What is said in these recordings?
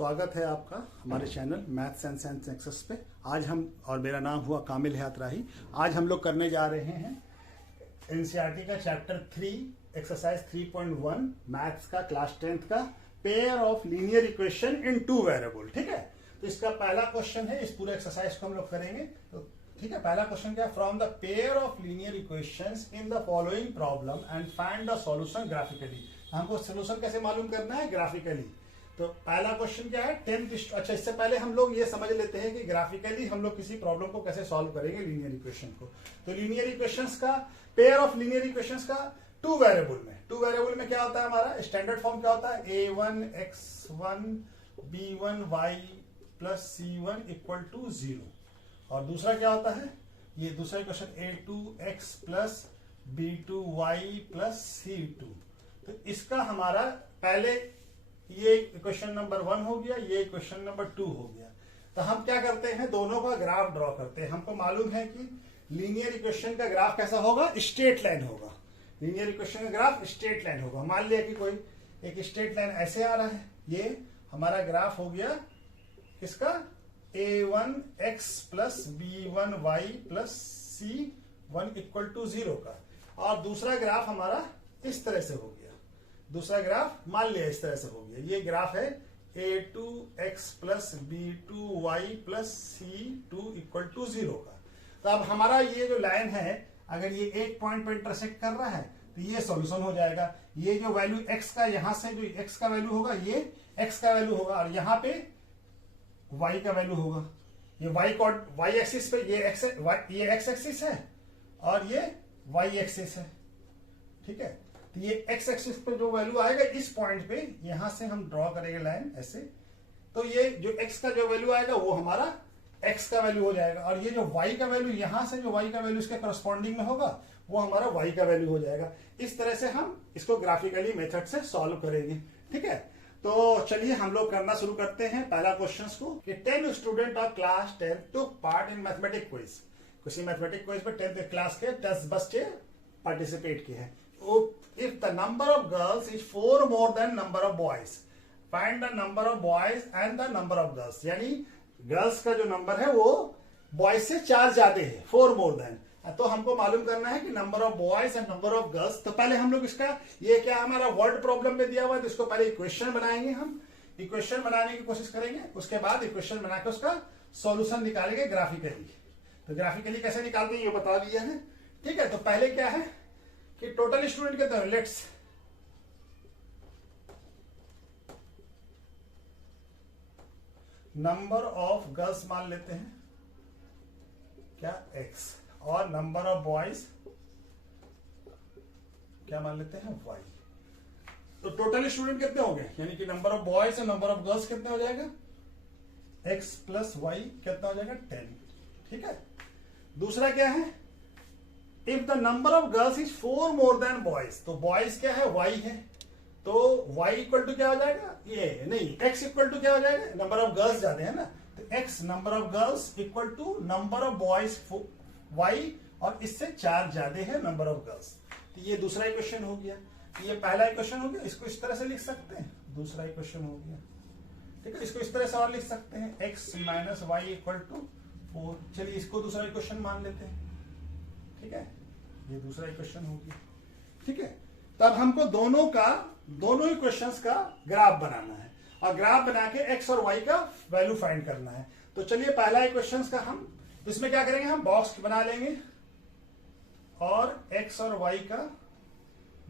स्वागत है आपका हमारे channel maths and science nexus पे। आज हम और मेरा नाम हुआ कामिल हयात राही। आज हम लोग करने जा रहे हैं एनसीईआरटी का चैप्टर 3 एक्सरसाइज 3.1 मैथ्स का क्लास 10th का pair of linear equation in two variable. ठीक है, तो इसका पहला क्वेश्चन है, इस पूरे एक्सरसाइज को हम लोग करेंगे। तो ठीक है, पहला क्वेश्चन क्या है, from the pair of linear equations in the following problem and find the solution graphically. हमको सोल्यूशन कैसे मालूम करना है, ग्राफिकली। तो पहला क्वेश्चन क्या है, 10th। अच्छा, इससे पहले हम लोग ये समझ लेते हैं कि ग्राफिकली हम लोग किसी प्रॉब्लम को कैसे सॉल्व करेंगे, लीनियर इक्वेशन को। तो लीनियर इक्वेशंस का पेयर ऑफ लीनियर इक्वेशंस का टू वेरिएबल में क्या होता है, हमारा स्टैंडर्ड फॉर्म क्या होता है, a1 x1 b1 y plus c1 equal to 0। और दूसरा क्या होता है, ये दूसरा equation a2 x plus b2 y plus c2। तो इसका हमारा पहले ये इक्वेशन नंबर 1 हो गया, ये इक्वेशन नंबर 2 हो गया। तो हम क्या करते हैं, दोनों का ग्राफ ड्रॉ करते हैं। हमको मालूम है कि लीनियर इक्वेशन का ग्राफ कैसा होगा, स्ट्रेट लाइन होगा। लीनियर इक्वेशन का ग्राफ स्ट्रेट लाइन होगा। मान लिया कि कोई एक स्ट्रेट लाइन ऐसे आ रहा है, ये हमारा ग्राफ हो गया इसका a1 x plus b1 y plus c1 equal to 0 का। और दूसरा ग्राफ हमारा इस तरह से हो गया, दूसरा ग्राफ मान लिया इस तरह से हो गया। ये ग्राफ है a2 x plus b2 y plus c2 equal to 0 का। तो अब हमारा ये जो लाइन है, अगर ये एक पॉइंट पर इंटरसेक्ट कर रहा है तो ये सॉल्यूशन हो जाएगा। ये जो वैल्यू x का, यहां से जो x का वैल्यू होगा, ये x का वैल्यू होगा, और यहाँ पे y का वैल्यू होगा। ये y एक्सिस पे ये x एक्सिस है और ये y एक्सिस है। ठीक है, तो ये x एक्सिस पे जो वैल्यू आएगा इस पॉइंट पे, यहां से हम ड्रॉ करेंगे लाइन ऐसे। तो ये जो x का जो वैल्यू आएगा वो हमारा x का वैल्यू हो जाएगा, और ये जो y का वैल्यू, यहां से जो y का वैल्यू इसके करस्पॉन्डिंग में होगा वो हमारा y का वैल्यू हो जाएगा। इस तरह से हम इसको ग्राफिकली मेथड से सॉल्व करेंगे। ठीक है, तो चलिए हम लोग करना शुरू करते हैं पहला क्वेश्चन को कि 10 student of class 10 took part in mathematics quiz. किसी मैथमेटिक्स क्विज में 10th क्लास के 10 बच्चे पार्टिसिपेट किए हैं। If the number of girls is 4 more than number of boys, find the number of boys and the number of girls। यानी girls का जो number है वो बॉयज से 4 ज्यादा है, 4 more than। तो हमको मालूम करना है कि number of boys and number of girls. तो पहले हम लोग इसका, ये क्या हमारा वर्ड प्रॉब्लम में दिया हुआ है, तो इसको पहले इक्वेशन बनाएंगे। हम इक्वेशन बनाने की कोशिश करेंगे, उसके बाद इक्वेशन बना के उसका सॉल्यूशन निकालेंगे ग्राफिकली। तो ग्राफिकली कैसे निकालते हैं ये बता दिया है। ठीक है, तो पहले क्या है कि टोटल स्टूडेंट कितने हैं, लेट्स नंबर ऑफ गर्ल्स मान लेते हैं क्या, x, और नंबर ऑफ बॉयज क्या मान लेते हैं, y। तो टोटल स्टूडेंट कितने हो गए, यानी कि नंबर ऑफ बॉयज और नंबर ऑफ गर्ल्स कितना हो जाएगा, x प्लस y कितना हो जाएगा, 10। ठीक है, दूसरा क्या है, if the number of girls is 4 more than boys. तो बॉयज क्या है, y है, तो y इक्वल टू क्या हो जाएगा, ये नहीं, x इक्वल टू क्या हो जाएगा, नंबर ऑफ गर्ल्स ज्यादा है ना, तो x number of girls equal to number of boys y, और इससे 4 ज्यादा है नंबर ऑफ गर्ल्स। तो ये दूसरा इक्वेशन हो गया। ये पहला इक्वेशन हो गया, इसको इस तरह से लिख सकते हैं, दूसरा इक्वेशन हो गया। ठीक है, इसको इस तरह से और लिख सकते हैं, x minus y equal to 4। चलिए इसको दूसरा इक्वेशन मान लेते हैं। ठीक है, ये दूसरा इक्वेशन हो गया। ठीक है, तब हमको दोनों इक्वेशंस का ग्राफ बनाना है, और ग्राफ बना के x और y का वैल्यू फाइंड करना है। तो चलिए पहला इक्वेशंस का हम इसमें क्या करेंगे, हम बॉक्स बना लेंगे और x और y का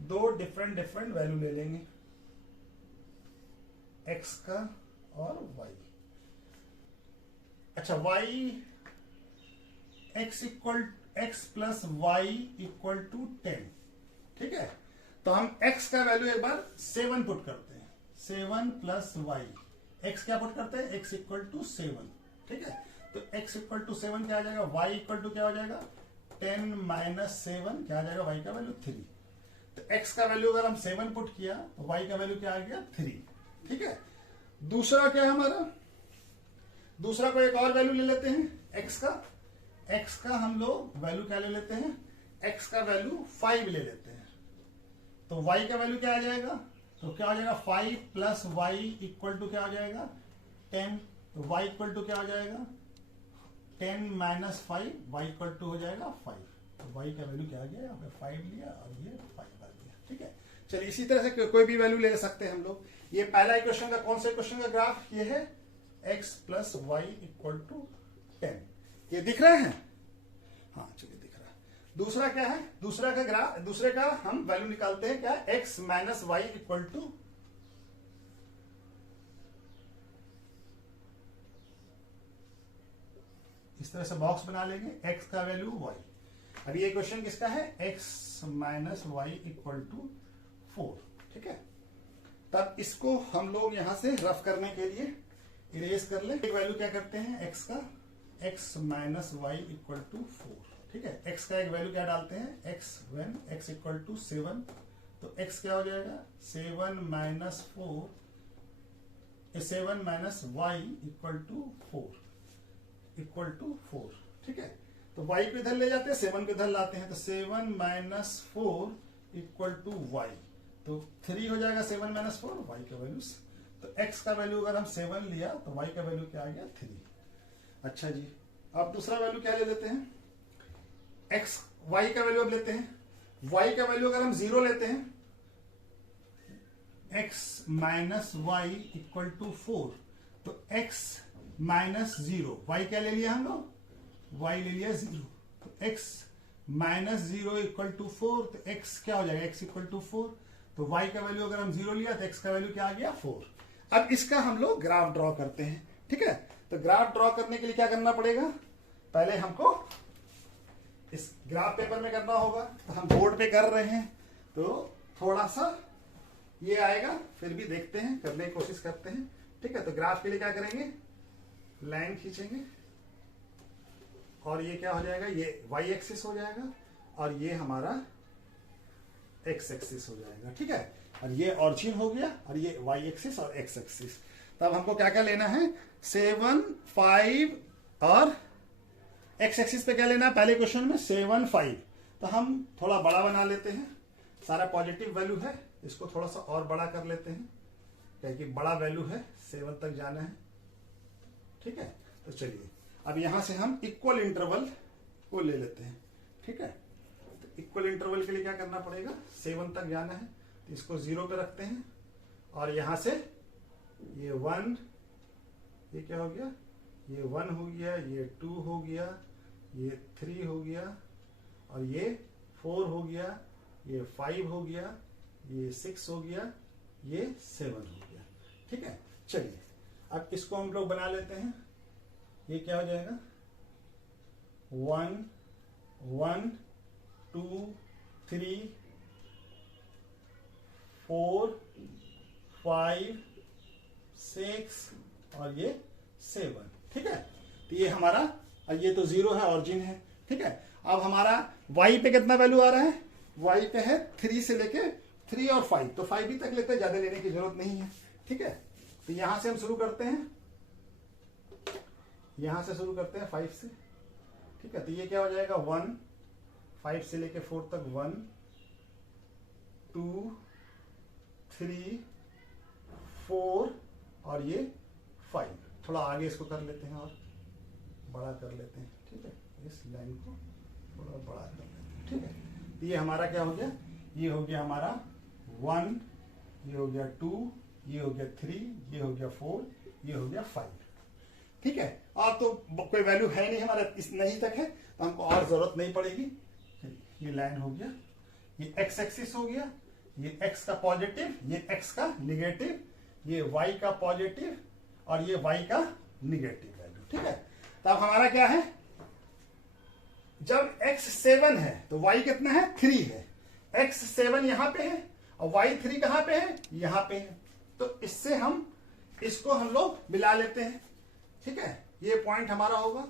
दो डिफरेंट वैल्यू ले लेंगे, x का और y। अच्छा, x plus y equal to 10। ठीक है, तो हम x का वैल्यू एक बार 7 पुट करते हैं, 7 प्लस y। x क्या पुट करते हैं, x इक्वल टू 7। ठीक है, तो x इक्वल टू 7 क्या आ जाएगा, y इक्वल टू क्या हो जाएगा, 10 माइनस 7 क्या आ जाएगा, y का वैल्यू 3। तो x का वैल्यू अगर हम 7 पुट किया तो y का वैल्यू क्या आ गया, 3। ठीक है, दूसरा क्या है हमारा, दूसरा को एक और वैल्यू ले लेते हैं x का हम लोग वैल्यू क्या ले लेते हैं, x का वैल्यू 5 ले लेते हैं। तो y का वैल्यू क्या आ जाएगा, तो क्या हो जाएगा 5 प्लस वाई इक्वल टू क्या हो जाएगा 10, तो y इक्वल टू क्या हो जाएगा 10 माइनस 5, y इक्वल टू हो जाएगा 5। तो y का वैल्यू क्या आ गया, यहाँ पे 5 लिया और ये 5 आ गया। ठीक है, चलिए इसी तरह से कोई भी वैल्यू ले सकते हैं हम लोग। ये पहला इक्वेशन का कौन सा इक्वेशन का ग्राफ, ये है x plus y equal to 10। ये दिख रहे हैं, हाँ चलिए दिख रहा है। दूसरा क्या है, दूसरे का हम वैल्यू निकालते हैं क्या, x minus y equal to इस तरह से बॉक्स बना लेंगे, x का वैल्यू y। अब ये क्वेश्चन किसका है, x minus y equal to 4। ठीक है, तब इसको हम लोग यहां से रफ करने के लिए इरेज कर ले। एक वैल्यू क्या करते हैं x का, x minus y equal to 4। ठीक है, x का एक वैल्यू क्या डालते हैं, x when x equal to 7, तो x क्या हो जाएगा 7 minus 4, 7 minus y equal to 4 equal to 4। ठीक है, तो y को इधर ले जाते हैं, 7 को इधर लाते हैं, तो 7 माइनस 4 इक्वल टू वाई, तो 3 हो जाएगा 7 माइनस 4, y का वैल्यू। तो x का वैल्यू अगर हम 7 लिया तो y का वैल्यू क्या आ गया 3। अच्छा जी, अब दूसरा वैल्यू क्या ले लेते हैं, x y का वैल्यू अब लेते हैं। y का वैल्यू अगर हम 0 लेते हैं, x minus y equal to 4, तो x माइनस 0, y क्या ले लिया हम लोग, y ले लिया 0, तो x माइनस 0 इक्वल टू 4, तो x क्या हो जाएगा, x इक्वल टू 4, तो y का वैल्यू अगर हम 0 लिया तो x का वैल्यू क्या आ गया 4। अब इसका हम लोग ग्राफ ड्रॉ करते हैं। ठीक है, तो ग्राफ ड्रॉ करने के लिए क्या करना पड़ेगा, पहले हमको इस ग्राफ पेपर में करना होगा, तो हम बोर्ड पे कर रहे हैं तो थोड़ा सा ये आएगा, फिर भी देखते हैं, करने की कोशिश करते हैं। ठीक है, तो ग्राफ के लिए क्या करेंगे, लाइन खींचेंगे और ये क्या हो जाएगा, ये y एक्सिस हो जाएगा और ये हमारा x एक्सिस हो जाएगा। ठीक है, और ये ऑरिजिन हो गया और ये y एक्सिस और x एक्सिस। तब हमको क्या क्या लेना है, 7, 5 और x एक्सिस पे क्या लेना है, पहले क्वेश्चन में 7, 5, तो हम थोड़ा बड़ा बना लेते हैं, सारा पॉजिटिव वैल्यू है, इसको थोड़ा सा और बड़ा कर लेते हैं, क्योंकि बड़ा वैल्यू है, 7 तक जाना है। ठीक है, तो चलिए अब यहां से हम इक्वल इंटरवल को ले लेते हैं। ठीक है, तो इक्वल इंटरवल के लिए क्या करना पड़ेगा, 7 तक जाना है, तो इसको 0 पे रखते हैं और यहां से ये 1, ये क्या हो गया, ये 1 हो गया, ये 2 हो गया, ये 3 हो गया और ये 4 हो गया, ये 5 हो गया, ये 6 हो गया, ये 7 हो गया। ठीक है, चलिए अब इसको हम लोग बना लेते हैं। ये क्या हो जाएगा, 1, 1, 2, 3, 4, 5, 6 और ये 7। ठीक है, तो ये हमारा, ये तो 0 है, ऑरिजिन है। ठीक है, अब हमारा y पे कितना वैल्यू आ रहा है, y पे है 3 से लेके 3 और 5, तो 5 भी तक लेते हैं, ज्यादा लेने की जरूरत नहीं है। ठीक है, तो यहां से हम शुरू करते हैं, यहां से शुरू करते हैं 5 से। ठीक है, तो ये क्या हो जाएगा 1, 5 से लेके 4 तक 1, 2, 3, 4 और ये 5। थोड़ा आगे इसको कर लेते हैं और बड़ा कर लेते हैं। ठीक है, इस लाइन को थोड़ा बड़ा कर लेते हैं। ठीक है, तो ये हमारा क्या हो गया, ये हो गया हमारा 1, ये हो गया 2, ये हो गया 3, ये हो गया 4, ये हो गया 5। ठीक है, अब तो कोई वैल्यू है नहीं हमारा, इस नहीं तक है, तो हमको और जरूरत नहीं पड़ेगी। ये लाइन हो गया, ये x एक्सिस हो गया, ये x का पॉजिटिव, ये x का निगेटिव, ये y का पॉजिटिव और ये y का निगेटिव वैल्यू। ठीक है, तो अब हमारा क्या है, जब x 7 है तो y कितना है 3 है, x 7 यहां पे है और y 3 कहां पे है, यहां पे है, तो इससे हम इसको हम लोग मिला लेते हैं। ठीक है, ये पॉइंट हमारा होगा,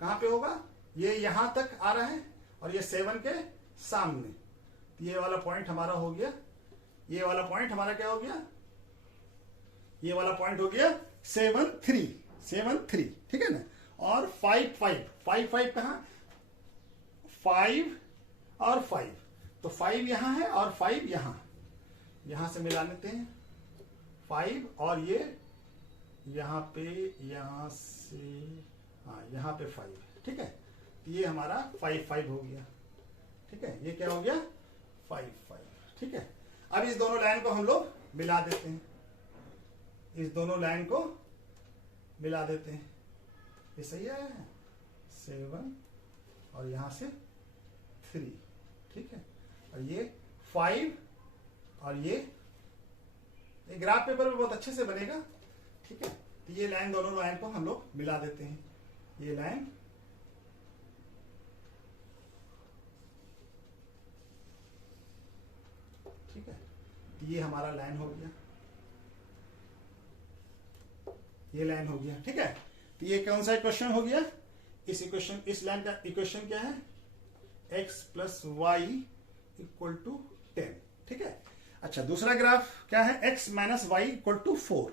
कहां पे होगा, ये यहां तक आ रहा है और ये 7 के सामने, तो ये वाला पॉइंट हमारा हो गया, ये वाला पॉइंट हमारा क्या हो गया, ये वाला पॉइंट हो गया 7, 3, 7, 3। ठीक है ना, और 5, 5, 5, 5 कहां, 5 और 5, तो 5 यहां है और 5 यहां, यहां से मिला लेते हैं 5 और ये यहाँ पे, यहाँ से, हाँ यहाँ पे 5, ठीक है। ये हमारा 5 5 हो गया, ठीक है। ये क्या हो गया 5 5, ठीक है। अब इस दोनों लाइन को हम लोग मिला देते हैं, इस दोनों लाइन को मिला देते हैं। ये सही आया है 7 और यहां से 3, ठीक है। और ये 5 और ये ग्राफ पेपर में बहुत अच्छे से बनेगा, ठीक है। तो ये लाइन, दोनों लाइन को हम लोग मिला देते हैं। ये लाइन ठीक है, ये हमारा लाइन हो गया, ये लाइन हो गया, ठीक है। तो ये कौन सा इक्वेशन हो गया, इस इक्वेशन, इस लाइन का इक्वेशन क्या है, x plus y equal to 10, ठीक है। अच्छा, दूसरा ग्राफ क्या है, x minus y equal to 4।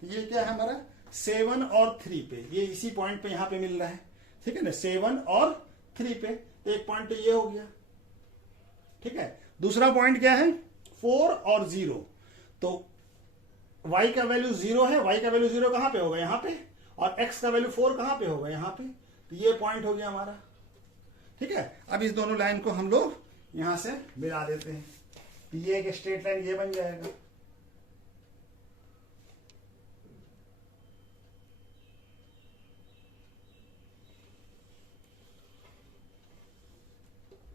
तो ये क्या है हमारा 7 और 3 पे, ये इसी पॉइंट पे यहाँ पे मिल रहा है, ठीक है ना, 7 और 3 पे। तो एक पॉइंट तो ये हो गया, ठीक है। दूसरा पॉइंट क्या है 4 और 0। तो y का वैल्यू 0 है, y का वैल्यू 0 कहां पे होगा, यहां पे, और x का वैल्यू 4 कहां पे होगा, यहां पे। तो ये पॉइंट हो गया हमारा, ठीक है। अब इस दोनों लाइन को हम लोग यहां से मिला देते हैं, तो ये एक स्ट्रेट लाइन ये बन जाएगा,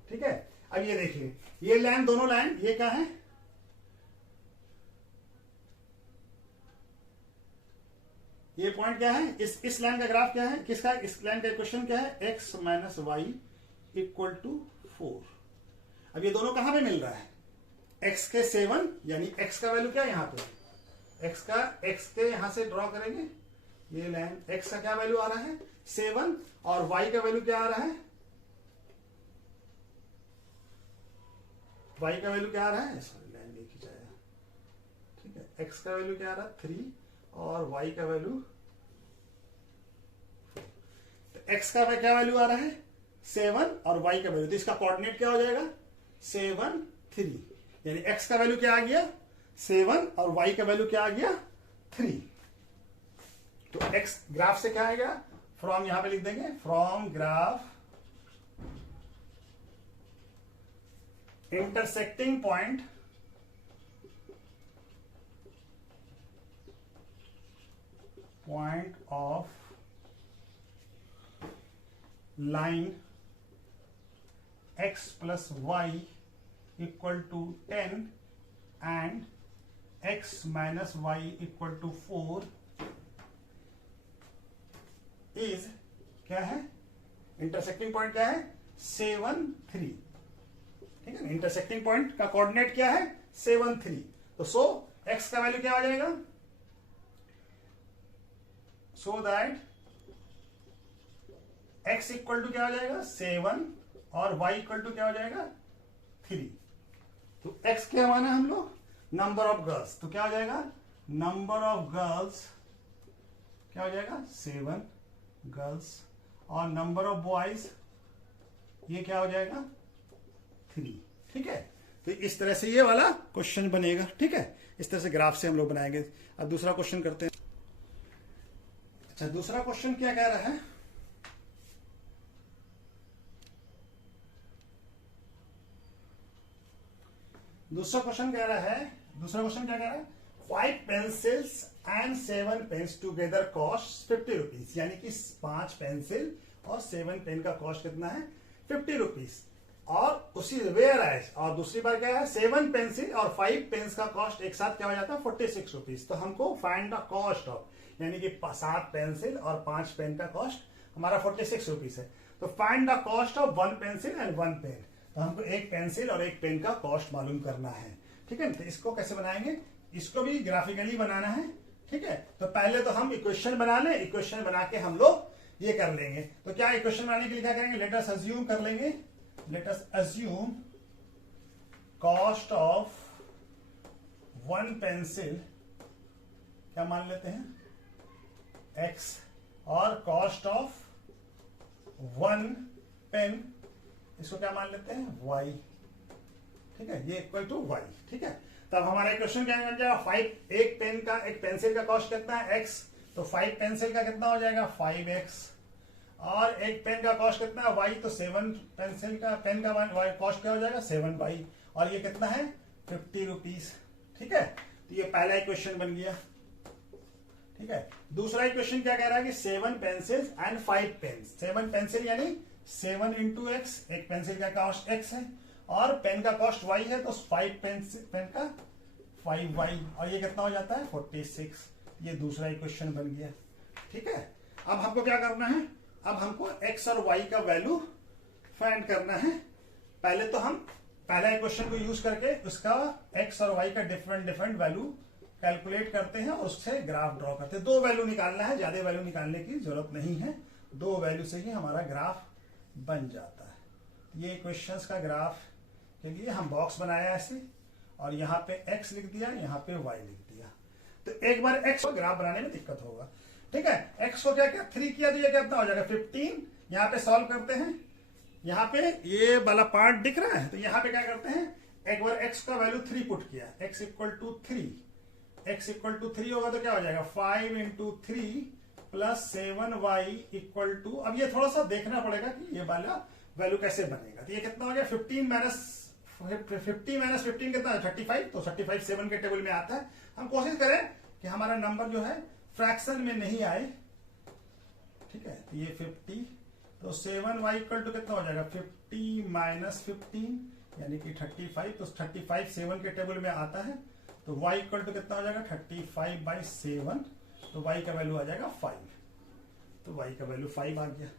ठीक है। अब ये देखिए, ये लाइन, दोनों लाइन, ये क्या है, ये पॉइंट क्या है, इस लाइन का ग्राफ क्या है, किसका, इस लाइन का इक्वेशन क्या है, x minus y equal to 4। अब ये दोनों कहां पे मिल रहा है, x के 7, यानी x का वैल्यू क्या है यहाँ पे, x के यहां से ड्रॉ करेंगे, ये लाइन x का क्या वैल्यू आ रहा है 7, और y का वैल्यू क्या आ रहा है, y का वैल्यू क्या आ रहा है, सॉरी लाइन नहीं खिंचाया, ठीक है। x का वैल्यू क्या आ रहा है 3 और y का वैल्यू, तो x का क्या वैल्यू आ रहा है 7 और y का वैल्यू, तो इसका कोऑर्डिनेट क्या हो जाएगा 7 3, यानी x का वैल्यू क्या आ गया 7 और y का वैल्यू क्या आ गया 3। तो x ग्राफ से क्या आएगा, फ्रॉम यहां पे लिख देंगे, from graph intersecting point of line x plus y equal to 10 and x minus y equal to 4 is क्या है, इंटरसेक्टिंग पॉइंट क्या है 7 3, ठीक है ना। इंटरसेक्टिंग पॉइंट का कोऑर्डिनेट क्या है 7 3। तो सो x का वैल्यू क्या आ जाएगा, so that x equal to क्या हो जाएगा 7 और y इक्वल टू क्या हो जाएगा 3। तो x क्या माना हम लोग, नंबर ऑफ गर्ल्स, तो क्या हो जाएगा नंबर ऑफ गर्ल्स क्या हो जाएगा 7 गर्ल्स, और नंबर ऑफ बॉयज ये क्या हो जाएगा 3, ठीक है। तो इस तरह से ये वाला क्वेश्चन बनेगा, ठीक है। इस तरह से ग्राफ से हम लोग बनाएंगे। अब दूसरा क्वेश्चन करते हैं। अच्छा, दूसरा क्वेश्चन क्या कह रहा है, दूसरा क्वेश्चन क्या कह रहा है 5 pencils and 7 pens together cost 50 rupees, यानी कि 5 पेंसिल और 7 पेन का कॉस्ट कितना है 50 रुपीज। और उसी वेयर एज, और दूसरी बार क्या है 7 पेंसिल और 5 पेन्स का कॉस्ट एक साथ क्या हो जाता है 46 रुपीज। तो हमको फाइंड द कॉस्ट ऑफ, यानी कि 7 पेंसिल और 5 पेन का कॉस्ट हमारा 46 रुपीज है। तो find the cost of 1 pencil and 1 pen, तो हमको एक पेंसिल और एक पेन का कॉस्ट मालूम करना है, ठीक है। तो इसको कैसे बनाएंगे, इसको भी ग्राफिकली बनाना है, ठीक है। तो पहले तो हम इक्वेशन बना लें, इक्वेशन बना के हम लोग ये कर लेंगे। तो क्या इक्वेशन बनाने के लिए क्या करेंगे, लेट अस अज्यूम कर लेंगे, let us assume cost of 1 pencil क्या मान लेते हैं x, और कॉस्ट ऑफ 1 पेन इसको क्या मान लेते हैं y, ठीक है। ये इक्वल टू y, ठीक है। तब हमारा इक्वेशन क्या बन जाएगा 5, एक पेन का, एक पेंसिल का कॉस्ट कितना है x तो 5 पेंसिल का कितना हो जाएगा 5x, और एक पेन का कॉस्ट कितना है y, तो 7 पेंसिल का पेन का कॉस्ट क्या हो जाएगा 7y, और ये कितना है 50 रुपीज। ठीक है, तो ये पहला इक्वेशन बन गया। ठीक है, दूसरा इक्वेशन क्या कह रहा है कि 7 पेंसिल्स एंड 5 पेन्स। 7 पेंसिल यानी 7 इंटू एक्स, एक पेंसिल का कॉस्ट x है और पेन का कॉस्ट y है, तो 5 पेन का 5y, और ये कितना हो जाता है 46। ये दूसरा इक्वेशन बन गया। ठीक है, अब हमको क्या करना है, अब हमको x और y का वैल्यू फाइंड करना है। पहले तो हम पहला इक्वेशन को यूज करके उसका x और y का डिफरेंट वैल्यू कैलकुलेट करते हैं और उससे ग्राफ ड्रॉ करते हैं। 2 वैल्यू निकालना है, ज्यादा वैल्यू निकालने की जरूरत नहीं है, 2 वैल्यू से ही हमारा ग्राफ बन जाता है। ये इक्वेशंस का ग्राफ के लिए हम बॉक्स बनाया ऐसे, और यहाँ पे x लिख दिया, यहाँ पे y लिख दिया। तो एक बार x को ग्राफ बनाने में दिक्कत होगा। ठीक है, x को क्या 3 किया तो ये कितना हो जाएगा 15। यहाँ पे सॉल्व करते हैं, यहाँ पे ये वाला पार्ट दिख रहा है, तो यहाँ पे क्या करते हैं, एक बार x का वैल्यू 3 पुट किया, x equal to 3, x equal to 3 होगा तो क्या हो जाएगा 5 into 3 plus 7y equal to, अब ये थोड़ा सा देखना पड़ेगा कि ये वाला वैल्यू कैसे बनेगा। तो ये कितना हो गया 50 माइनस 15 कितना है 35, तो 35 7 के टेबल में आता है। हम कोशिश करें कि हमारा नंबर जो है फ्रैक्शन में नहीं आए। ठीक है, तो ये 50, तो 7y इक्वल टू कितना हो जाएगा 50 माइनस 15 यानी कि 35, तो 35 7 के टेबल में आता है, तो y इक्वल टू कितना हो जाएगा 35 बाई 7, तो y का वैल्यू आ जाएगा 5, तो y का वैल्यू 5 आ गया।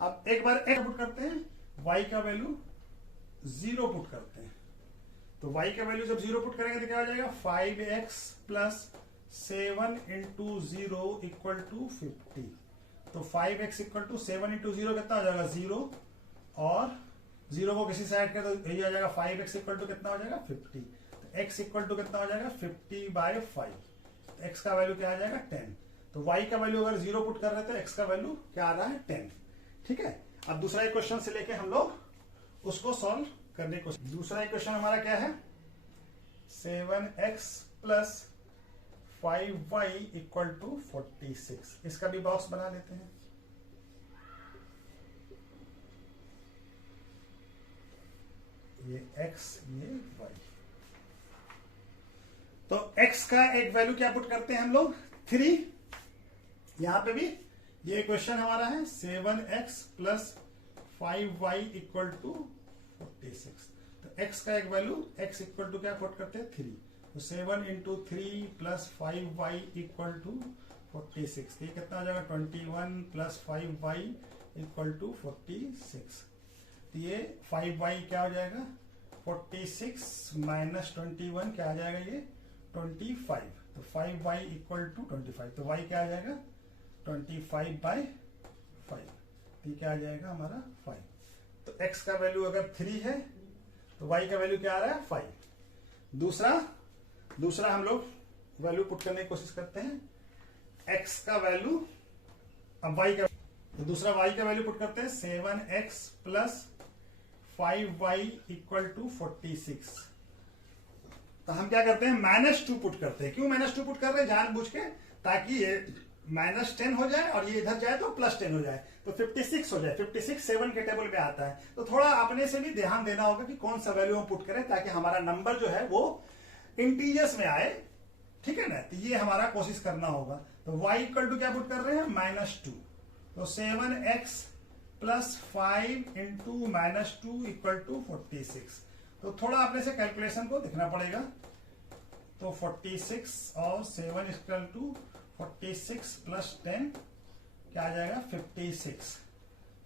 अब एक बार x पुट करते हैं, y का वैल्यू 0 पुट करते हैं, तो y का वैल्यू जब 0 पुट करेंगे तो क्या हो जाएगा 5x plus 7 into 0 equal to 50, तो 5x इक्वल टू 7 इंटू 0 कितना हो जाएगा 0, और 0 को किसी साइड कर तो यही आ जाएगा 5x इक्वल टू कितना हो जाएगा 50, तो x इक्वल टू कितना हो जाएगा 50 बाय 5, तो x का वैल्यू क्या आ जाएगा 10, तो y का वैल्यू अगर 0 पुट कर रहे हैं तो x का वैल्यू क्या आ रहा है 10। ठीक है, अब दूसरा इक्वेशन से लेके हम लोग उसको सॉल्व करने को, दूसरा इक्वेशन हमारा क्या है 7x plus 5y equal to 46। इसका भी बॉक्स बना लेते हैं। ये x ये y, तो x का एक वैल्यू क्या पुट करते हैं हम लोग 3, यहां पे भी ये इक्वेशन हमारा है 7x plus 5y equal to 46, तो x का एक वैल्यू x इक्वल टू क्या पुट करते हैं 3, तो 7 into 3 plus 5y equal to 46, तो ये कितना हो जाएगा 21 प्लस 5y इक्वल टू 46, तो ये 5y क्या हो जाएगा 46 माइनस 21 क्या आ जाएगा ये 25, तो 5y इक्वल टू 25, तो y क्या आ जाएगा 25 बाई 5, तो ये क्या आ जाएगा हमारा 5, तो x का वैल्यू अगर 3 है तो y का वैल्यू क्या आ रहा है 5। दूसरा हम लोग वैल्यू पुट करने की कोशिश करते हैं, x का वैल्यू, अब y का, तो दूसरा y का वैल्यू पुट करते हैं 7x plus 5y equal to 46, तो हम क्या करते हैं -2 पुट करते हैं। क्यों -2 पुट कर रहे हैं जानबूझ के, ताकि ये -10 हो जाए और ये इधर जाए तो +10 हो जाए, तो 56 हो जाए। 56 7 के टेबल पे आता है, तो थोड़ा अपने से भी ध्यान देना होगा कि कौन सा वैल्यू हम पुट करें ताकि हमारा नंबर जो है वो इंटीजर्स में आए। ठीक है ना, तो ये हमारा कोशिश करना होगा। तो y इक्वल टू क्या पुट कर रहे हैं -2, तो 7x plus 5 into -2 equal to 46, तो थोड़ा अपने से कैलकुलेशन को देखना पड़ेगा। तो 46 और 7 इक्वल टू 46 प्लस 10 क्या आ जाएगा 56,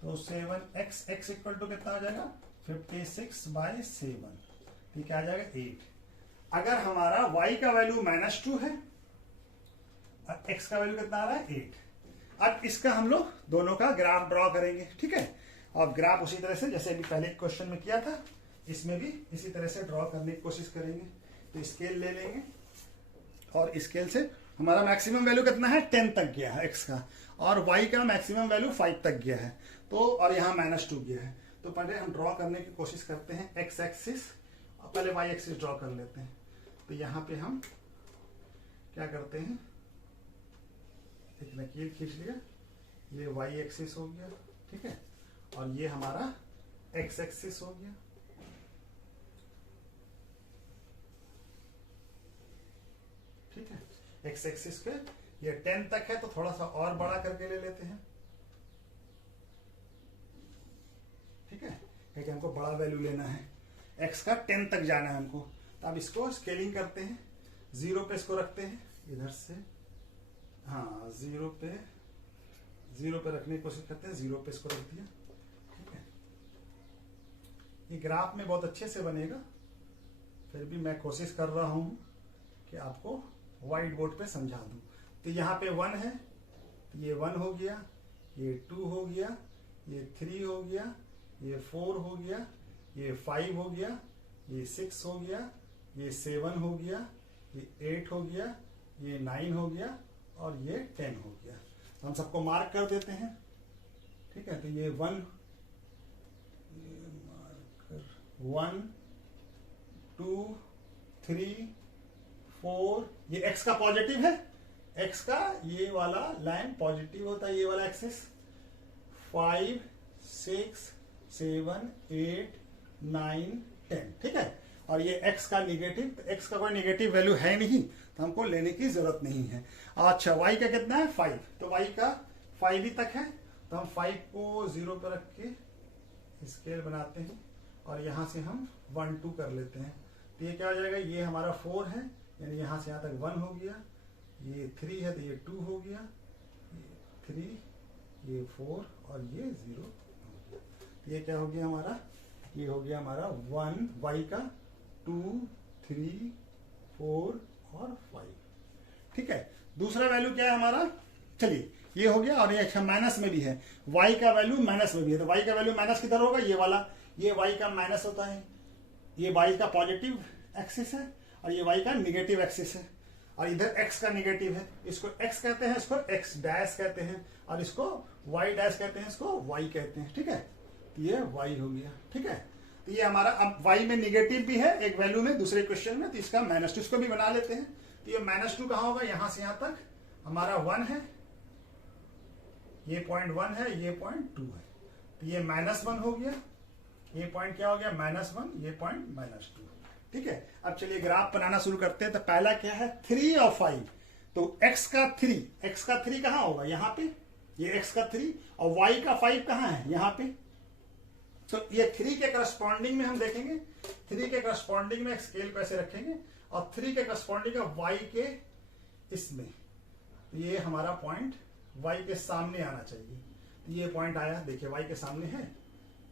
तो 7x इक्वल टू कितना आ जाएगा 56 बाय 7, तो क्या आ जाएगा 8। अगर हमारा y का वैल्यू -2 है और x का वैल्यू कितना आ रहा है 8, अब इसका हम लोग दोनों का ग्राफ ड्रॉ करेंगे। ठीक है, और ग्राफ उसी तरह से जैसे अभी पहले क्वेश्चन में किया था, इसमें भी इसी तरह से ड्रॉ करने की कोशिश करेंगे। तो स्केल ले लेंगे और स्केल से हमारा मैक्सिमम वैल्यू कितना है 10 तक गया है x का, और y का मैक्सिमम वैल्यू 5 तक गया है, तो और यहाँ -2 गया है। तो पहले हम ड्रॉ करने की कोशिश करते हैं x एक्सिस, और पहले y एक्सिस ड्रॉ कर लेते हैं। तो यहाँ पे हम क्या करते हैं एक नकील खींच लिया, ये वाई एक्सिस हो गया, ठीक है, और ये हमारा एक्स एक्सिस हो गया। ठीक है, एक्स एक्सिस के ये 10 तक है तो थोड़ा सा और बड़ा करके ले लेते हैं। ठीक है, क्योंकि हमको बड़ा वैल्यू लेना है, एक्स का 10 तक जाना है हमको। तो अब इसको स्केलिंग करते हैं, 0 पे इसको रखते हैं इधर से, हाँ 0 पे रखने की कोशिश करते हैं, 0 पे इसको रख दिया। ठीक है, ये ग्राफ में बहुत अच्छे से बनेगा, फिर भी मैं कोशिश कर रहा हूं कि आपको व्हाइट बोर्ड पे समझा दूं। तो यहाँ पे 1 है, तो ये 1 हो गया, ये 2 हो गया, ये 3 हो गया, ये 4 हो गया, ये 5 हो गया, ये 6 हो गया, ये 7 हो गया, ये 8 हो गया, ये 9 हो गया और ये 10 हो गया। तो हम सबको मार्क कर देते हैं। ठीक है, तो ये 1 2 3 4, ये x का पॉजिटिव है, x का ये वाला लाइन पॉजिटिव होता है, ये वाला एक्सिस, 5 6 7 8 9 10। ठीक है, और ये x का निगेटिव, तो x का कोई निगेटिव वैल्यू है नहीं, तो हमको लेने की जरूरत नहीं है। अच्छा, y का कितना है 5, तो y का 5 ही तक है, तो हम 5 को 0 पर रख के स्केल बनाते हैं और यहां से हम 1 2 कर लेते हैं। तो ये क्या हो जाएगा, ये हमारा 4 है, यानी यहां से यहां तक 1 हो गया, ये 3 है तो ये 2 हो गया, ये 3, ये 4 और ये 0 हो गया। तो ये क्या हो गया हमारा, ये हो गया हमारा 1 y का 2 3 4 और 5। ठीक है, दूसरा वैल्यू क्या है हमारा, चलिए ये हो गया, और ये अच्छा माइनस में भी है, y का वैल्यू माइनस में भी है, तो y का वैल्यू माइनस किधर होगा, ये वाला, ये y का माइनस होता है, ये y का पॉजिटिव एक्सिस है और ये y का निगेटिव एक्सिस है, और इधर x का निगेटिव है, इसको x कहते हैं, इसको x डैश कहते हैं, और इसको y डैश कहते हैं, इसको y कहते हैं। ठीक है, तो ये y हो गया। ठीक है, तो ये हमारा, अब y में निगेटिव भी है एक वैल्यू में, दूसरे क्वेश्चन में, तो इसका -2 इसको भी बना लेते हैं। तो ये -2 कहां होगा, यहां से यहां तक हमारा 1 है, ये पॉइंट 1 है, ये पॉइंट 2 है, तो ये -1 हो गया, ये पॉइंट क्या हो गया -1, ये पॉइंट -2। ठीक है, अब चलिए ग्राफ बनाना शुरू करते हैं। तो पहला क्या है 3 और 5, तो x का 3 कहां होगा, यहां पे, ये x का 3 और y का 5 कहां है, यहां पे। तो ये 3 के करस्पॉन्डिंग में हम देखेंगे, 3 के करस्पॉन्डिंग में स्केल को ऐसे रखेंगे और 3 के करस्पॉन्डिंग y के इसमें, तो ये हमारा पॉइंट y के सामने आना चाहिए। तो ये पॉइंट आया, देखिए y के सामने है,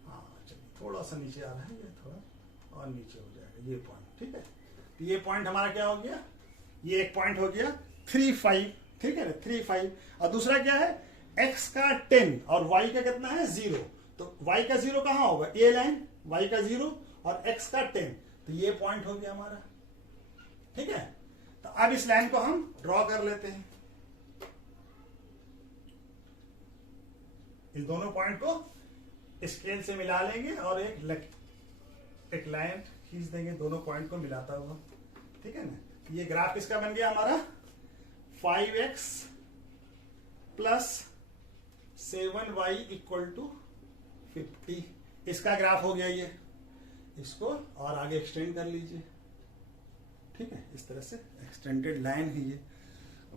हाँ चलिए थोड़ा सा नीचे आ रहा है, ये थोड़ा और नीचे हो जाएगा ये पॉइंट। ठीक है, तो ये पॉइंट हमारा क्या हो गया, ये एक पॉइंट हो गया 3 5। ठीक है ना, 3 5, और दूसरा क्या है x का 10 और y का कितना है 0, तो y का 0 कहां होगा, ये लाइन, y का 0 और x का 10, तो ये पॉइंट हो गया हमारा। ठीक है, तो अब इस लाइन को हम ड्रॉ कर लेते हैं, इस दोनों पॉइंट को स्केल से मिला लेंगे और एक लाइन खींच देंगे दोनों पॉइंट को मिलाता हुआ। ठीक है ना, ये ग्राफ किसका बन गया हमारा, 5x plus 7y equal to 50, इसका ग्राफ हो गया ये। इसको और आगे एक्सटेंड कर लीजिए। ठीक है, इस तरह से एक्सटेंडेड लाइन है ये।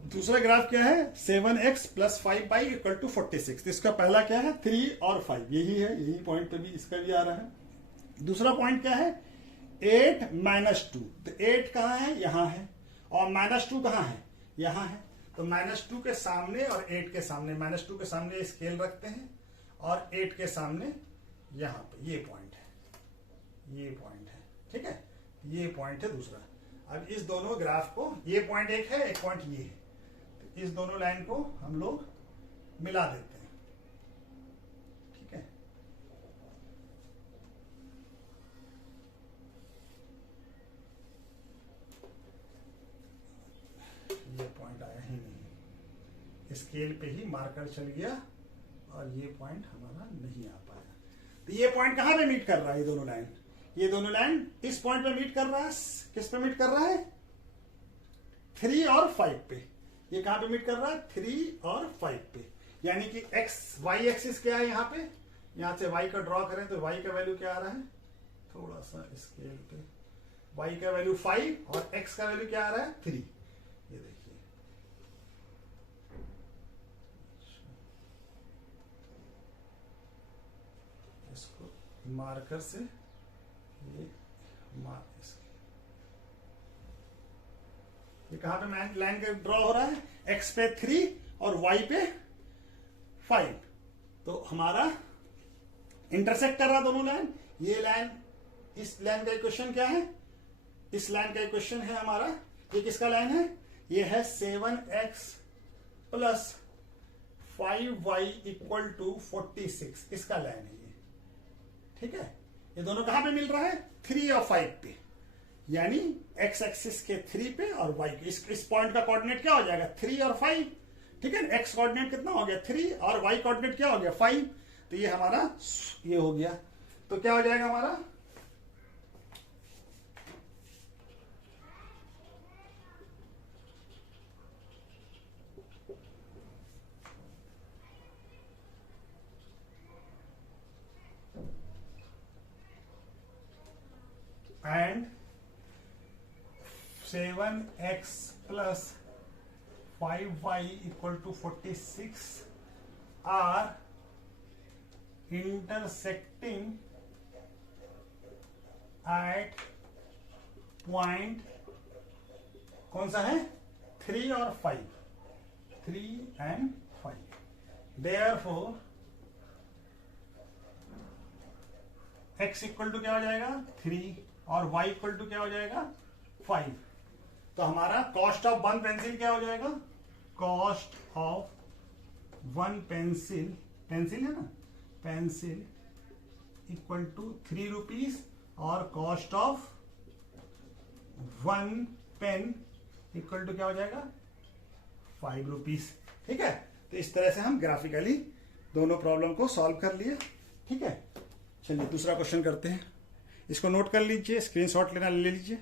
दूसरा ग्राफ क्या है, 7x plus 5y equal to 46, इसका पहला क्या है 3 और 5, यही है, यही पॉइंट पे भी इसका भी आ रहा है। दूसरा पॉइंट क्या है 8 -2, तो 8 कहां है, यहां है, और -2 कहां है, यहां है, तो -2 के सामने और 8 के सामने, -2 के सामने स्केल रखते हैं और 8 के सामने यहां पे ये पॉइंट है, ये पॉइंट है। ठीक है, ये पॉइंट है दूसरा। अब इस दोनों ग्राफ को, ये पॉइंट एक है, एक पॉइंट ये है, तो इस दोनों लाइन को हम लोग मिला देते हैं। ठीक है, ये पॉइंट आया ही नहीं, स्केल पे ही मार्कर चल गया और ये पॉइंट हमारा नहीं आ पाया। तो ये पॉइंट कहां पे मीट कर रहा है, ये दोनों लाइन, ये दोनों लाइन इस पॉइंट पे मीट कर रहा है, किस पे मीट कर रहा है 3 और 5 पे। ये कहां पे मीट कर रहा है? 3 और 5 पे। यानी कि एक्स वाई एक्सिस क्या है यहाँ पे, यहां से वाई का ड्रॉ करें तो वाई का वैल्यू क्या आ रहा है, थोड़ा सा स्केल पे, वाई का वैल्यू 5 और एक्स का वैल्यू क्या आ रहा है 3। ये देखिए, इसको मार्कर से ये कहां पे लाइन का ड्रॉ हो रहा है, एक्स पे 3 और वाई पे 5। तो हमारा इंटरसेक्ट कर रहा दोनों लाइन। ये लाइन, इस लाइन का इक्वेशन क्या है, इस लाइन का इक्वेशन है हमारा, ये किसका लाइन है, ये है 7x plus 5y equal to 46, इसका लाइन है ये। ठीक है, ये दोनों कहां पे मिल रहा है, 3 और 5 पे, यानी x एक्सिस के 3 पे और y के, इस पॉइंट का कोऑर्डिनेट क्या हो जाएगा 3 और 5। ठीक है, x कोऑर्डिनेट कितना हो गया 3 और y कोऑर्डिनेट क्या हो गया 5। तो ये हमारा ये हो गया। तो क्या हो जाएगा हमारा, and 7x plus 5y equal to 46 are intersecting at point कौन सा है 3 और 5, 3 and 5। Therefore x equal to क्या हो जाएगा 3 और y इक्वल टू क्या हो जाएगा 5। तो हमारा कॉस्ट ऑफ 1 पेंसिल क्या हो जाएगा, कॉस्ट ऑफ 1 पेंसिल, पेंसिल है ना, पेंसिल इक्वल टू 3 रुपीज और cost of 1 pen equal to क्या हो जाएगा 5 रुपीज। ठीक है, तो इस तरह से हम ग्राफिकली दोनों प्रॉब्लम को सॉल्व कर लिए। ठीक है, चलिए दूसरा क्वेश्चन करते हैं, इसको नोट कर लीजिए, स्क्रीनशॉट लेना ले लीजिए।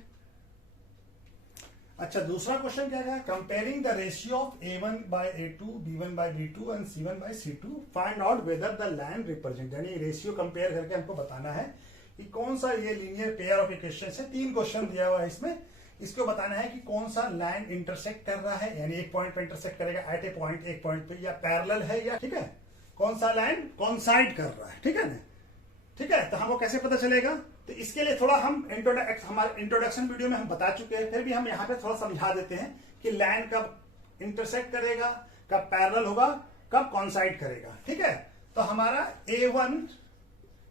अच्छा, दूसरा क्वेश्चन क्या है, comparing the ratio of a1 by a2, b1 by b2 and c1 by c2, find out whether the line represent. यानी रेशियो कंपेयर करके हमको बताना है कि कौन सा ये लीनियर पेयर ऑफ इक्वेशन है। 3 क्वेश्चन दिया हुआ है इसमें, इसको बताना है कि कौन सा लाइन इंटरसेक्ट कर रहा है, यानी एक पॉइंट पे इंटरसेक्ट करेगा एट ए पॉइंट, एक पॉइंट पे, या पैरेलल है, या ठीक है कौन सा लाइन कॉन्साइड कर रहा है। ठीक है ना, ठीक है, तो हमको कैसे पता चलेगा, तो इसके लिए थोड़ा हम हमारे इंट्रोडक्शन वीडियो में हम बता चुके हैं, फिर भी हम यहाँ पे थोड़ा समझा देते हैं कि लाइन कब इंटरसेक्ट करेगा, कब पैरेलल होगा, कब कॉन्साइड करेगा। ठीक है, तो हमारा A1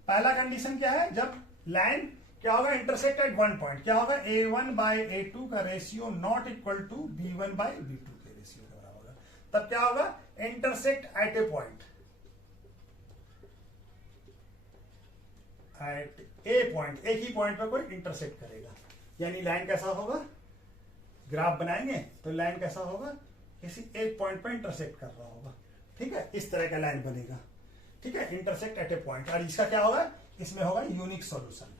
पहला कंडीशन क्या है, जब लाइन क्या होगा इंटरसेक्ट एट 1 पॉइंट, क्या होगा A1 बाय A2 का ratio not equal to B1 by B2 के रेशियो के बराबर होगा। तब क्या होगा, intersect at a point, at a point, एक ही पॉइंट पर कोई इंटरसेक्ट करेगा। यानी लाइन कैसा होगा, ग्राफ बनाएंगे तो लाइन कैसा होगा, किसी एक पॉइंट पर इंटरसेक्ट कर रहा होगा। ठीक है, इस तरह का लाइन बनेगा। ठीक है, इंटरसेक्ट एट ए पॉइंट, और इसका क्या होगा, इसमें होगा यूनिक सॉल्यूशन,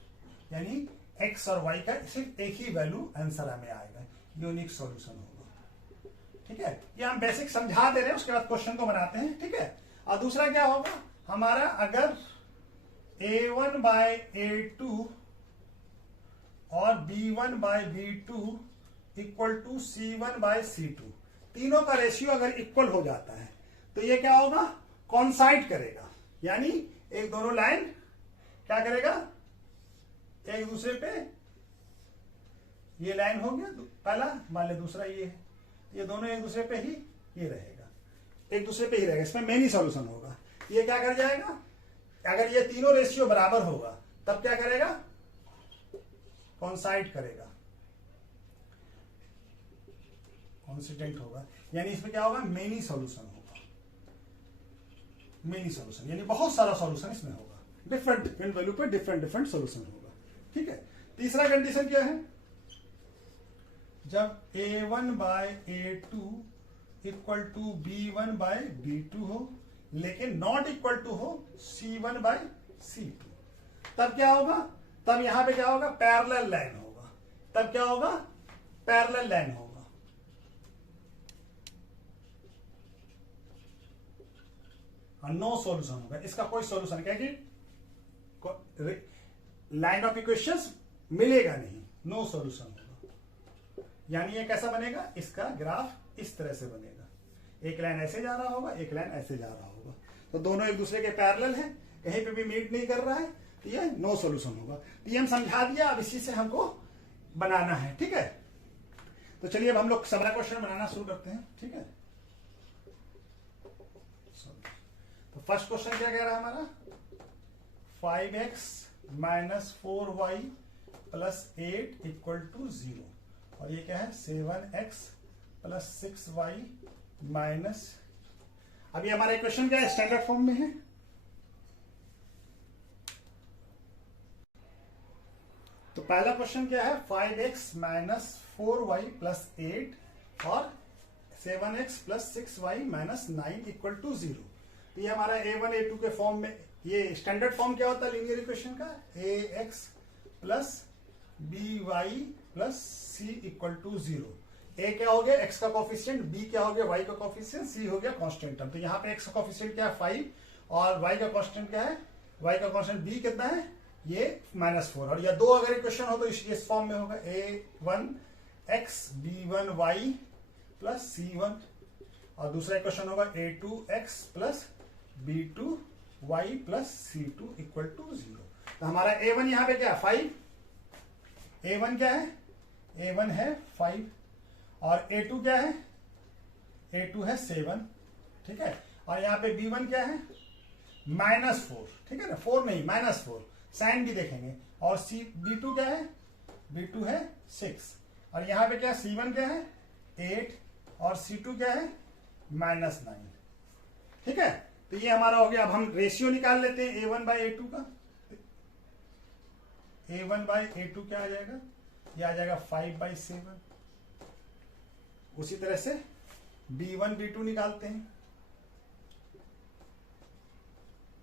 यानी x और y का सिर्फ एक ही वैल्यू आंसर हमें आएगा, यूनिक सॉल्यूशन होगा। ठीक है, ये हम बेसिक समझा दे रहे हैं, उसके बाद क्वेश्चन को बनाते हैं। ठीक है, और दूसरा क्या होगा हमारा, अगर A1 बाय A2 और B1 by B2 equal to C1 by C2, तीनों का रेशियो अगर इक्वल हो जाता है तो ये क्या होगा, कॉन्साइड करेगा। यानी एक दोनों लाइन क्या करेगा, एक दूसरे पे, ये लाइन हो गया पहला, मान ले दूसरा ये है, ये दोनों एक दूसरे पे ही ये रहेगा, एक दूसरे पे ही रहेगा, इसमें मेनी सॉल्यूशन होगा। ये क्या कर जाएगा, अगर ये तीनों रेशियो बराबर होगा तब क्या करेगा, कॉन्साइड करेगा, कॉन्सिडेंट होगा, यानी इसमें क्या होगा, मेनी सॉल्यूशन होगा, मेनी सॉल्यूशन यानी बहुत सारा सॉल्यूशन इसमें होगा, डिफरेंट वैल्यू पे डिफरेंट डिफरेंट सॉल्यूशन होगा। ठीक है, तीसरा कंडीशन क्या है, जब A1 by A2 equal to B1 by B2 हो, लेकिन नॉट इक्वल टू हो C1 बाय C2, तब क्या होगा, तब यहां पे क्या होगा, पैरेलल लाइन होगा। तब क्या होगा, पैरेलल लाइन होगा। और नो सॉल्यूशन होगा, इसका कोई सॉल्यूशन क्या कि लाइन ऑफ इक्वेशंस मिलेगा नहीं, नो सॉल्यूशन होगा। यानी ये कैसा बनेगा, इसका ग्राफ इस तरह से बनेगा, एक लाइन ऐसे जा रहा होगा, एक लाइन ऐसे जा रहा होगा, तो दोनों एक दूसरे के पैरेलल है, कहीं पे भी मीट नहीं कर रहा है, तो ये नो सॉल्यूशन होगा। तो ये हम समझा दिया, अब इसी से हमको बनाना है, ठीक है। तो चलिए अब हम लोग सबरा क्वेश्चन बनाना शुरू करते हैं, ठीक है। तो फर्स्ट क्वेश्चन क्या कह रहा है हमारा, 5x minus 4y plus 8 equal to 0, और ये क्या है 7x प्लस 6y माइनस, अभी हमारा इक्वेशन क्या है, स्टैंडर्ड फॉर्म में है। तो पहला क्वेश्चन क्या है, 5x माइनस 4y प्लस 8 और 7x plus 6y minus 9 equal to 0। तो ये हमारा a1 a2 के फॉर्म में, ये स्टैंडर्ड फॉर्म क्या होता है लीनियर इक्वेशन का, ax plus by plus c equal to 0। a क्या हो गया x का कोफिशिएंट, b क्या हो गया y का कोफिशिएंट, c हो गया कांस्टेंट टर्म। तो यहाँ पे x का कोफिशिएंट क्या है 5 और y का कांस्टेंट क्या है, y का कांस्टेंट b कितना है, ये -4, और या दो अगर इक्वेशन हो तो इस फॉर्म में होगा a1x b1y प्लस c1, और दूसरा इक्वेशन होगा a2x plus b2y plus c2 equal to 0। तो हमारा a1 यहाँ पे क्या है 5, a1 क्या है, a1 है 5, और a2 क्या है, a2 है 7, ठीक है। और यहाँ पे b1 क्या है -4, ठीक है ना, 4 नहीं -4, साइन भी देखेंगे। और b2 क्या है, b2 है 6, और यहाँ पे क्या c1 क्या है 8 और c2 क्या है -9, ठीक है। तो ये हमारा हो गया। अब हम रेशियो निकाल लेते हैं a1 बाई a2 का। a1 बाई a2 क्या आ जाएगा, ये आ जाएगा 5/7। उसी तरह से b1 b2 निकालते हैं,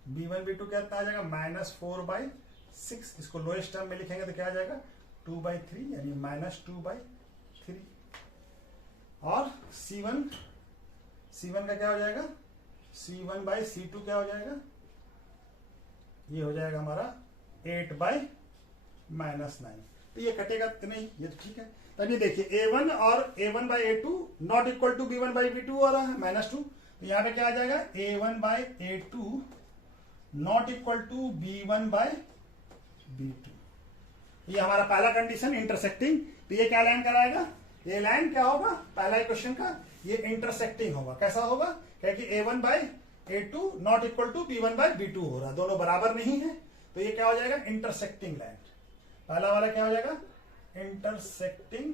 b1 b2 क्या आ जाएगा -4/6, इसको लोएस्ट टर्म में लिखेंगे तो क्या आ जाएगा 2/3, यानी -2/3। और c1 का क्या हो जाएगा, c1/c2 क्या हो जाएगा, ये हो जाएगा हमारा 8/-9। तो ये कटेगा तो नहीं, ये तो ठीक है। तभी देखिए a1 और a1/a2 not equal to b1/b2 हो रहा है -2, तो यहाँ पे क्या आ जाएगा a1/a2 not equal to b1/b2। ये हमारा पहला कंडीशन इंटरसेक्टिंग। तो ये क्या लाइन कराएगा, ये लाइन क्या होगा, पहला इक्वेशन का ये इंटरसेक्टिंग होगा। कैसा होगा, क्योंकि a1/a2 not equal to b1/b2 हो रहा है, दोनों बराबर नहीं है, तो ये क्या हो जाएगा इंटरसेक्टिंग लाइन। पहला वाला क्या हो जाएगा इंटरसेक्टिंग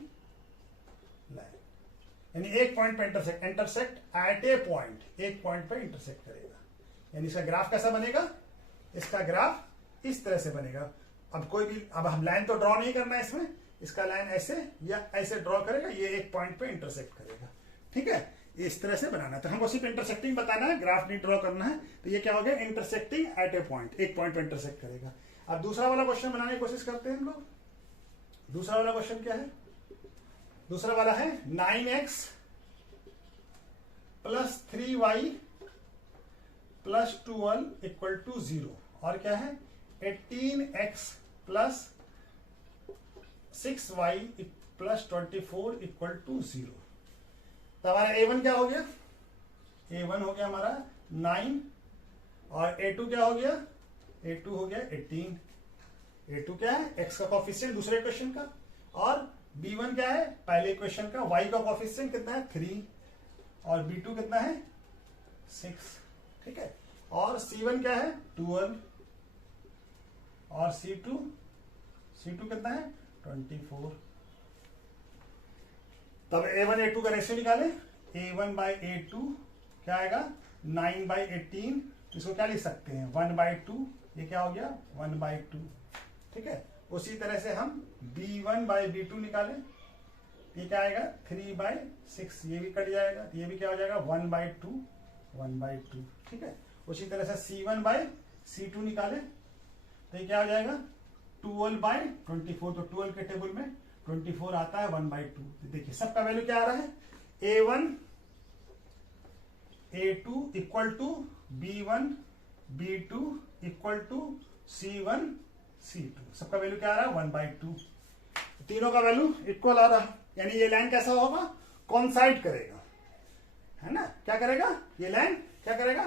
लाइन, यानी एक पॉइंट पे इंटरसेक्ट एट ए पॉइंट, एक पॉइंट पे इंटरसेक्ट करेगा। यानी इसका ग्राफ कैसा बनेगा, इसका ग्राफ इस तरह से बनेगा। अब कोई भी, अब हम लाइन तो ड्रॉ नहीं करना है इसमें, इसका लाइन ऐसे या ऐसे ड्रॉ करेगा, ये एक पॉइंट पे इंटरसेक्ट करेगा, ठीक है। इस तरह से बनाना है, तो हमको सिर्फ इंटरसेक्टिंग बताना है, ग्राफ नहीं ड्रॉ करना है। तो ये क्या हो गया इंटरसेक्टिंग एट ए पॉइंट, एक पॉइंट पे इंटरसेक्ट करेगा। अब दूसरा वाला क्वेश्चन बनाने की कोशिश करते हैं हम लोग। दूसरा वाला क्वेश्चन क्या है, दूसरा वाला है 9x plus 3y plus 12 equal to 0, और क्या है 18x plus 6y plus 24 equal to 0। तो हमारा a1 क्या हो गया, a1 हो गया हमारा 9, और a2 क्या हो गया, a2 हो गया 18। a2 क्या है x का कोफिशिएंट दूसरे इक्वेशन का, और b1 क्या है पहले इक्वेशन का, y का कोफिशिएंट कितना है 3, और b2 कितना है 6, ठीक है। और c1 क्या है 12, और c2 कितना है 24। तब a1 a2 का रेशियो निकाले, a1/a2 क्या आएगा 9/18, इसको क्या लिख सकते हैं 1/2, ये क्या हो गया 1/2, ठीक है। उसी तरह से हम b1/b2 निकाले, ये क्या आएगा 3/6, ये भी कट जाएगा, ये भी क्या हो जाएगा 1/2, ठीक है। उसी तरह से c1/c2 निकाले, तो ये क्या हो जाएगा 12/24, तो 12 के टेबल में 24 आता है 1/2। देखिए सबका वैल्यू क्या आ रहा है, a1 a2 equal to B1 B2 equal to C1 C2। सबका वैल्यू क्या आ रहा है 1/2। तीनों का वैल्यू इक्वल आ रहा है, यानी ये लाइन कैसा होगा, कॉन्साइड करेगा, है ना। क्या करेगा ये लाइन, क्या करेगा,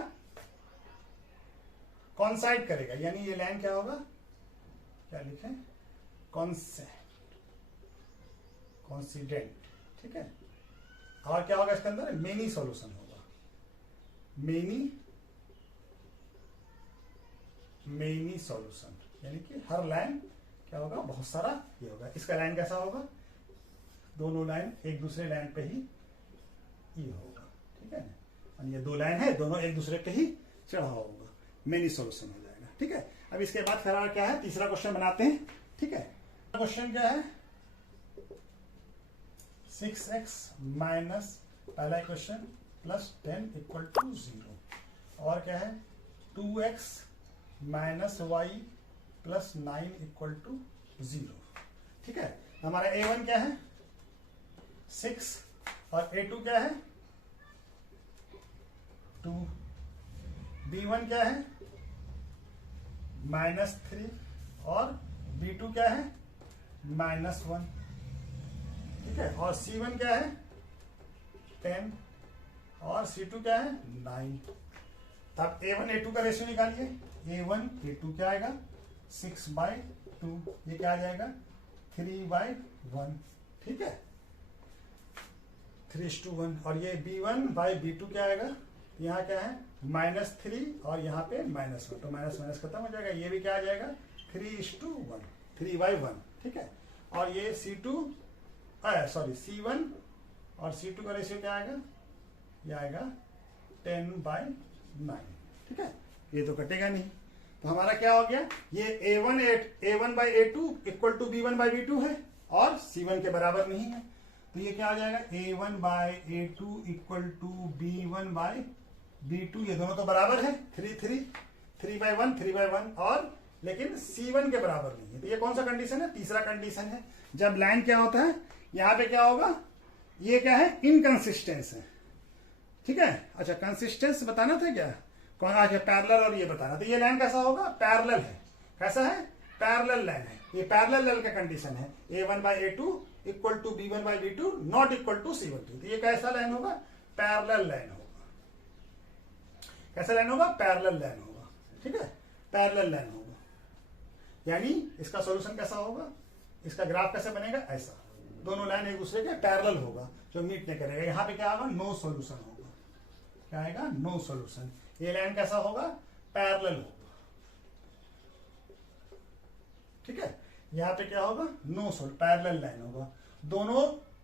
कॉन्साइड करेगा, यानी ये लाइन क्या होगा, क्या लिखे, कॉन्सिडेंट, ठीक है। और क्या होगा इसके अंदर, मेनी सॉल्यूशन होगा, मेनी सॉल्यूशन, यानी कि हर लाइन क्या होगा, बहुत सारा ये होगा। इसका लाइन कैसा होगा, दोनों लाइन एक दूसरे लाइन पे ही ये होगा, ठीक है ना। और ये दो लाइन है, दोनों एक दूसरे पे ही चढ़ा होगा, मेनी सॉल्यूशन हो जाएगा, ठीक है। अब इसके बाद फिर क्या है, तीसरा क्वेश्चन बनाते हैं, ठीक है। क्वेश्चन क्या है, 6x माइनस पहला क्वेश्चन प्लस 10 इक्वल टू 0, और क्या है 2x minus y plus 9 equal to 0, ठीक है। हमारा A1 क्या है 6 और A2 क्या है 2, B1 क्या है -3 और B2 क्या है -1, ठीक है। और C1 क्या है 10 और C2 क्या है 9। तब A1 A2 का रेशियो निकालिए, A1 A2 क्या आएगा 6/2, ये क्या आ जाएगा 3/1, ठीक है, 3:1। और ये B1/B2 क्या आएगा, यहाँ क्या है -3 और यहाँ पे -1, तो माइनस माइनस खत्म हो जाएगा, ये भी क्या आ जाएगा 3:1, 3/1, ठीक है। और ये C1 और C2 का रेशियो क्या आएगा, ये आएगा 10/9, ठीक है। ये तो कटेगा नहीं, तो हमारा क्या हो गया, ये A1/A2 इक्वल टू B1/B2 है और C1 के बराबर नहीं है, तो ये क्या आ जाएगा A1/A2 इक्वल टू B1/B2, ये दोनों तो बराबर है 3/1 और लेकिन C1 के बराबर नहीं है, तो ये कौन सा कंडीशन है, तीसरा कंडीशन है। जब लाइन क्या होता है, यहां पे क्या होगा, ये क्या है इनकंसिस्टेंस है, ठीक है। अच्छा कंसिस्टेंस बताना था क्या, कौन आ गया पैरेलल, और ये बताना, तो ये लाइन कैसा होगा, पैरेलल है, कैसा है पैरेलल लाइन है, ये पैरेलल लाइन का कंडीशन है, A1/A2 equal to B1/B2 not equal to C1, तो ये कैसा लाइन होगा, पैरेलल लाइन होगा, कैसा लाइन होगा, पैरेलल लाइन होगा, ठीक है, पैरेलल लाइन होगा। यानी इसका सॉल्यूशन कैसा होगा, इसका ग्राफ कैसे बनेगा, ऐसा, दोनों लाइन एक दूसरे के पैरेलल होगा, जो मीट नहीं करेगा। यहाँ पे क्या होगा, नो सॉल्यूशन होगा, क्या आएगा, नो सॉल्यूशन। ये लाइन कैसा होगा, पैरेलल होगा, ठीक है। यहाँ पे क्या होगा, नो सॉल्यूशन, पैरेलल लाइन होगा, दोनों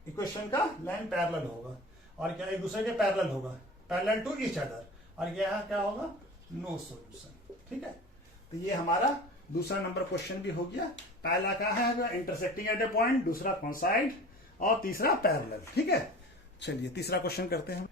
इक्वेशन का लाइन पैरेलल होगा, और क्या एक दूसरे के पैरेलल होगा, पैरेलल टू ईच अदर, और यहाँ क्या होगा, नो सॉल्यूशन, ठीक है। तो ये हमारा दूसरा नंबर क्वेश्चन भी हो गया। पहला क्या है, इंटरसेक्टिंग एट ए पॉइंट, दूसरा कॉन्साइड और तीसरा पैरेलल, ठीक है। चलिए तीसरा क्वेश्चन करते हैं।